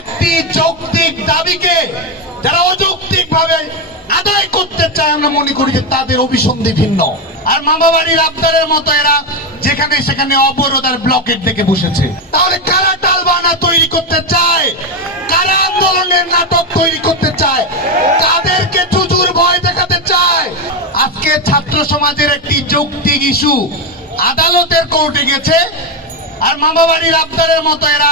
একটি যৌক্তিক দাবিকে যারা অযৌক্তিক ভাবে আদায় করতে চায় আমরা মনে করি যে তাদের অভিসন্ধি ভিন্ন। আর মামাবাড়ির আবদারের মতো এরা যেখানে সেখানে অবরোধ আর ব্লকেট দেখে বসেছে। তাহলে কারা টালবানা তৈরি করতে চায়, কারা আন্দোলনের নাটক তৈরি করতে চায়, তাদেরকে জুজুর ভয় দেখাতে চায়। আজকে ছাত্র সমাজের একটি যৌক্তিক ইস্যু আদালতের কোর্টে গেছে, আর মামাবাড়ির আবদারের মতো এরা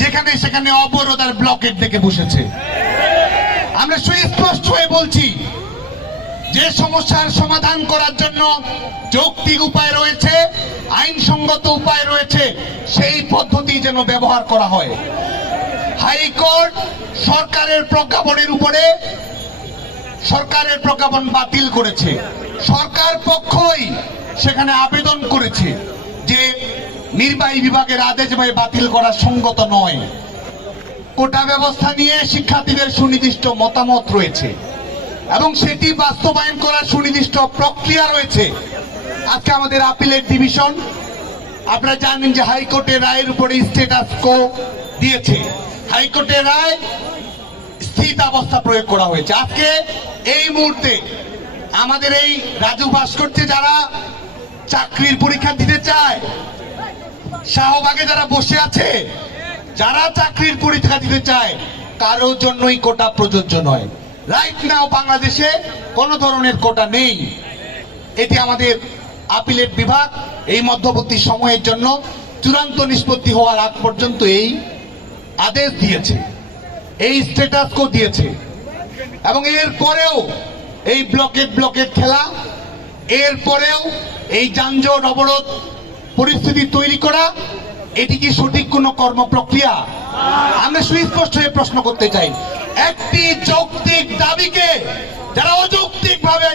যেখানে সেখানে অবরোধ আর ব্লকেট দেখে বসেছে। আমরা সুস্পষ্ট হয়ে বলছি যে সমস্যার সমাধান করার জন্য যৌক্তিক উপায় রয়েছে, আইনসঙ্গত উপায় রয়েছে, সেই পদ্ধতি যেন ব্যবহার করা হয়। হাইকোর্ট সরকারের প্রজ্ঞাপনের উপরে সরকারের প্রজ্ঞাপন বাতিল করেছে। সরকার পক্ষই সেখানে আবেদন করেছে যে নির্বাহী বিভাগের আদেশ বাতিল করা সঙ্গত নয়। কোটা ব্যবস্থা নিয়ে শিক্ষার্থীদের সুনির্দিষ্ট মতামত রয়েছে এবং সেটি বাস্তবায়ন করার সুনির্দিষ্ট প্রক্রিয়া রয়েছে। আজকে আমাদের আপিলের ডিভিশন, আপনারা জানেন যে হাইকোর্টের রায়ের উপরে স্ট্যাটাস কো দিয়েছে। হাইকোর্টের রায় স্থিতাবস্থা প্রয়োগ করা হয়েছে। আজকে এই মুহূর্তে আমাদের এই রাজু ভাস্কর্যে যারা চাকরির পরীক্ষা দিতে চায়, শাহবাগে যারা বসে আছে, যারা চাকরির পরীক্ষা দিতে চায়, কারোর জন্যই কোটা প্রযোজ্য নয়। রাইট নাও বাংলাদেশে কোনো ধরনের কোটা নেই। এটি আমাদের আপিলেট বিভাগ এই মধ্যবর্তী সময়ের জন্য চূড়ান্ত নিষ্পত্তি হওয়ার আগ পর্যন্ত এই আদেশ দিয়েছে, এই স্ট্যাটাস কো দিয়েছে। এবং এর পরেও এই ব্লকেট খেলা, এর পরেও এই যানজট অবরোধ পরিস্থিতি তৈরি করা, এটি কি সঠিক কোন কর্মপ্রক্রিয়া? আমরা সুস্পষ্ট হয়ে প্রশ্ন করতে চাই। একটি যৌক্তিক দাবিকে যারা অযৌক্তিক ভাবে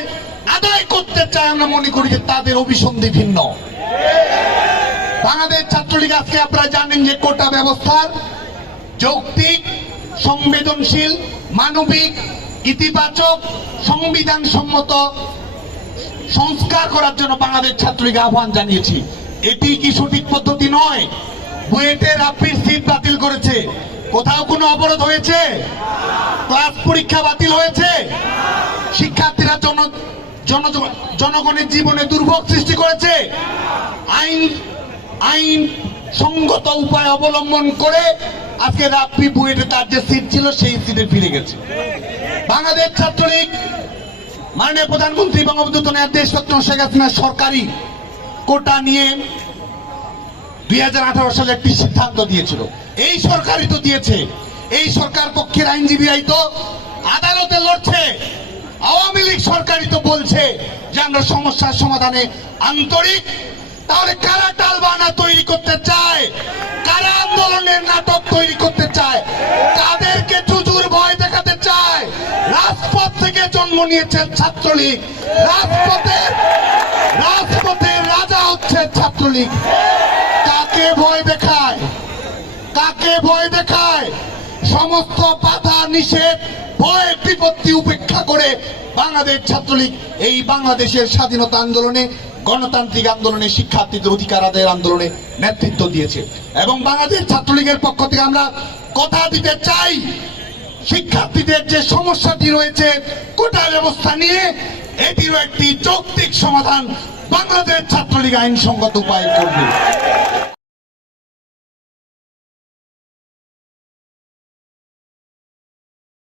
আদায় করতে চায় আমরা মনে করি যে তাদের অভিসন্ধি ভিন্ন। বাংলাদেশ ছাত্রলীগ আজকে আপনারা জানেন যে কোটা ব্যবস্থার যৌক্তিক, সংবেদনশীল, মানবিক, ইতিবাচক, সংবিধান সম্মত সংস্কার করার জন্য বাংলাদেশ ছাত্রলীগ আহ্বান জানিয়েছি। এটি কি সঠিক পদ্ধতি নয়? বুয়েটের রাফির সিট বাতিল করেছে, কোথাও কোনো অবরোধ হয়েছে? ক্লাস পরীক্ষা বাতিল হয়েছে? শিক্ষার্থীরা জনগণের জীবনে দুর্ভোগ সৃষ্টি করেছে? আইন সঙ্গত উপায় অবলম্বন করে আজকে রাফি বুয়েটে তার যে সিট ছিল সেই সিটে ফিরে গেছে। বাংলাদেশ ছাত্রলীগ মাননীয় প্রধানমন্ত্রী বঙ্গবন্ধু দেশরত্ন শেখ হাসিনা সরকারি কোটা নিয়ে 2018 সালে একটি সিদ্ধান্ত দিয়েছিল। এই সরকারই তো দিয়েছে, এই সরকার পক্ষের আইনজীবীরাই তো আদালতে লড়ছে। আওয়ামী লীগ সরকারই তো বলছে যে আমরা সমস্যার সমাধানে আন্তরিক। তাহলে কারা টালবানা তৈরি করতে চায়, কারা আন্দোলনের নাটক তৈরি করতে চায়, তাদেরকে জুজুর ভয় দেখাতে চায়। রাজপথ থেকে জন্ম নিয়েছে ছাত্রলীগ, রাজপথের রাজা হচ্ছে ছাত্রলীগ। কাকে ভয় দেখায়, কাকে ভয় দেখায়? সমস্ত বাধা নিষেধ, ভয় বিপত্তি উপেক্ষা করে বাংলাদেশ ছাত্রলীগ এই বাংলাদেশের স্বাধীনতা আন্দোলনে, গণতান্ত্রিক আন্দোলনে, শিক্ষার্থীদের অধিকার আদায়ের আন্দোলনে নেতৃত্ব দিয়েছে। এবং বাংলাদেশ ছাত্রলীগের পক্ষ থেকে আমরা কথা দিতে চাই, শিক্ষার্থীদের যে সমস্যাটি রয়েছে কোটা ব্যবস্থা নিয়ে, এটিরও একটি যৌক্তিক সমাধান বাংলাদেশ ছাত্রলীগ আইনসঙ্গত উপায় করবে।